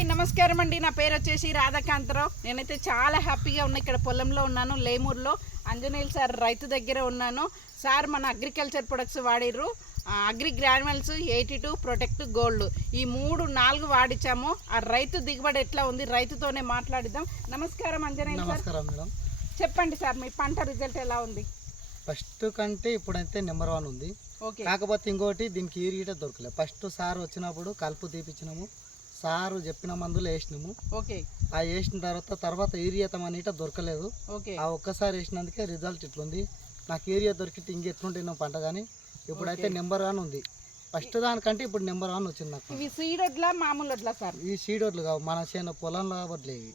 Hi నమస్కారం అండి. నా పేరు వచ్చేసి రాధాకాంతరావు. నేనైతే చాలా హ్యాపీగా ఉన్నా. ఇక్కడ పొలంలో ఉన్నాను, లేమూరులో. ఆంజనేయులు సార్ రైతు దగ్గర ఉన్నాను. సార్ మన అగ్రికల్చర్ ప్రొడక్ట్స్ వాడిర్రు. అగ్రి గ్రాన్యువల్స్ 82 ప్రొటెక్ట్ గోల్డ్ ఈ 3-4 వాడిచ్చాము. ఆ రైతు దిగుబడి ఎట్లా ఉంది, రైతుతోనే మాట్లాడిద్దాం. నమస్కారం ఆంజనేయులు సార్. నమస్కారం మేడం. చెప్పండి సార్, మీ పంట రిజల్ట్ ఎలా ఉంది? ఫస్ట్ కంటే ఇప్పుడైతే నెంబర్ 1 ఉంది. ఓకే. కాకపోతే ఇంకోటి దీనికి ఈరిగిట దొరకలేదు. ఫస్ట్ సార్ వచ్చినప్పుడు కలుపు తీపిచ్చినాము, సారు చెప్పిన మందులు వేసినాము. ఓకే. ఆ వేసిన తర్వాత ఈరియతం అనేట దొరకలేదు. ఓకే. ఆ ఒక్కసారి వేసినందుకే రిజల్ట్ ఇట్లుంది. నాకు ఏరియా దొరికితే ఇంకెట్లుంటే పంట, కానీ ఇప్పుడైతే నెంబర్ 1 ఉంది. ఫస్ట్ దానికంటే ఇప్పుడు నెంబర్ 1 వచ్చింది నాకు. ఇవి సీడ్ వడ్లా మామూలు వడ్లా సార్? ఈ సీడ్ వడ్లు కావు, మన చేను పొలంలో వడ్లే ఇవి.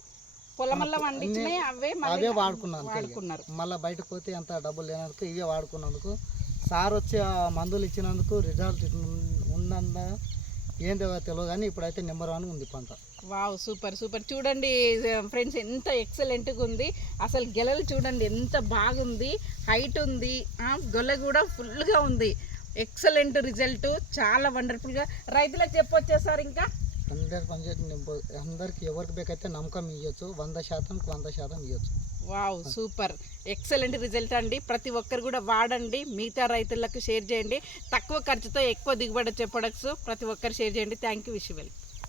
పొలంలో వండించినాయి అవే వాడుకున్నాను. మళ్ళీ బయటకు పోతే అంత డబ్బులు లేనందుకు ఇవే వాడుకున్నందుకు, సార్ వచ్చి ఆ మందులు ఇచ్చినందుకు రిజల్ట్ ఉన్నంత ఏందో తెలియదు, కానీ ఇప్పుడైతే నెంబర్ 1 ఉంది పంట. Wow, super super. చూడండి ఫ్రెండ్స్, ఎంత ఎక్సలెంట్గా ఉంది. అసలు గెలలు చూడండి ఎంత బాగుంది, హైట్ ఉంది, గొల్ల కూడా ఫుల్గా ఉంది. ఎక్సలెంట్ రిజల్ట్, చాలా వండర్ఫుల్గా. రైతులకు చెప్పొచ్చా సార్? ఇంకా 100% అందరికి ఎవరికి బేకైతే నమ్మకం ఇవ్వచ్చు, 100%కి 100% ఇవ్వచ్చు. వావ్, సూపర్ ఎక్సలెంట్ రిజల్ట్ అండి. ప్రతి ఒక్కరు కూడా వాడండి, మిగతా రైతులకు షేర్ చేయండి. తక్కువ ఖర్చుతో ఎక్కువ దిగుబడి వచ్చే ప్రొడక్ట్స్ ప్రతి ఒక్కరు షేర్ చేయండి. Thank you, wish you well.